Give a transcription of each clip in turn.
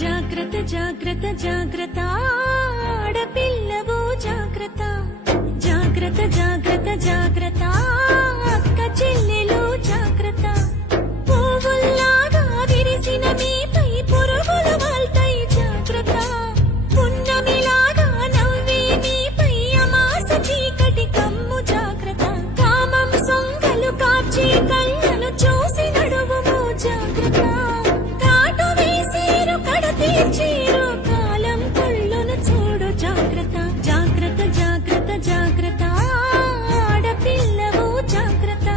జాగ్రత్త జాగ్రత్త జాగ్రత్త ఆడపిల్లవు జాగ్రత్త జాగ్రత్త జాగ్రత్త జాగ్రత్త అక్క చెల్లెలు జాగ్రత్త పువ్వుల్లాగా విరిసిన మీపై పురుగులు వాల్తాయి జాగ్రత్త పున్నమిలాగా నవ్వే మీపై అమాస చీకటి కమ్ము జాగ్రత్త కామం సొంగలు కాచి కళ్ళను చూసి నడువుము జాగ్రత్త తీర్చేరు కాలం కళ్ళను చూడు జాగ్రత్త జాగ్రత్త జాగ్రత్త జాగ్రత్త ఆడపిల్లవు జాగ్రత్త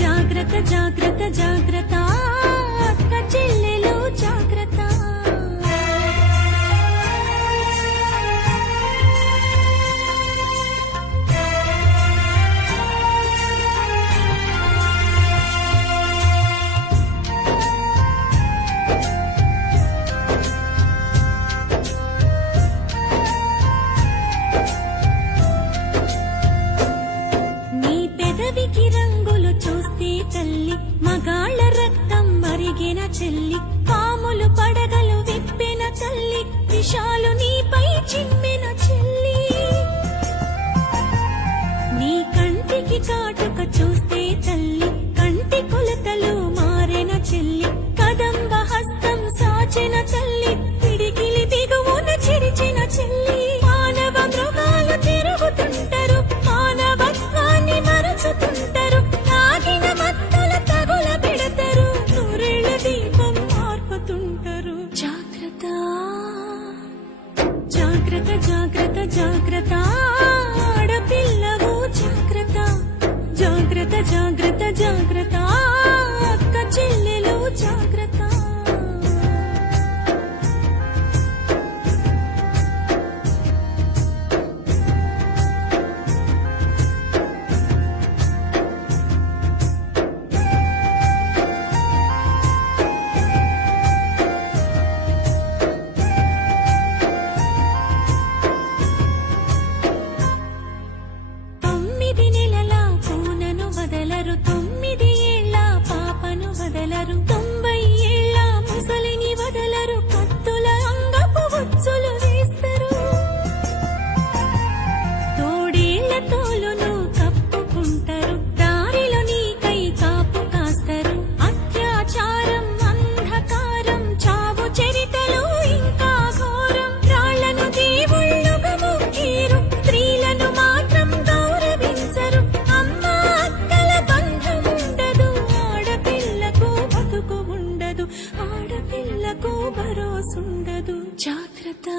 జాగ్రత్త జాగ్రత్త జాగ్రత్త అక్క చెల్లెలు జాగ్రత్త పెదవికి రంగులు చూస్తే తల్లి మగాళ్ళ రక్తం మరిగిన చెల్లి పాములు పడగలు విప్పిన తల్లి విషాలు నీపై చిమ్మిన చెల్లి నీ కంటికి కాటుక చూస్తే తల్లి కంటి కొలతలు మారిన చెల్లి కదంబ హస్తం సాచిన తల్లి పిడికిలి బిగువున చిరిచిన చెల్లి మానవ మృగాలు తిరుగుతుంటారు మానవత్వాన్ని మరచుతుంటారు తాగిన మత్తుల తగుల పెడతారు నూరేళ్ల దీపం మార్పుతుంటారు జాగ్రత్త జాగ్రత్త జాగ్రత్త జాగ్రత్త ఆడపిల్లవు జాగ్రత్త జాగ్రత్త జాగ్రత్త జాగ్రత్త అక్క చెల్లెలు జాగ్రత్త వదలరు 9 ఏళ్ల పాపను వదలరు 90 ఏళ్ల ముసలిని వదలరు కత్తుల అంగపు ఉచ్చులు వేస్తారు తోడేళ్ల తోలును కప్పుకుంటారు దారిలో నీకై కాపు కాస్తారు అత్యాచారం అంధకారం చావు చరితలు ఇంకా ఘోరం రాళ్లను దేవుళ్ళుగా మొక్కిరు స్త్రీలను మాత్రం గౌరవించరు ఆడపిల్లకు భరోసుండదు జాగ్రత్త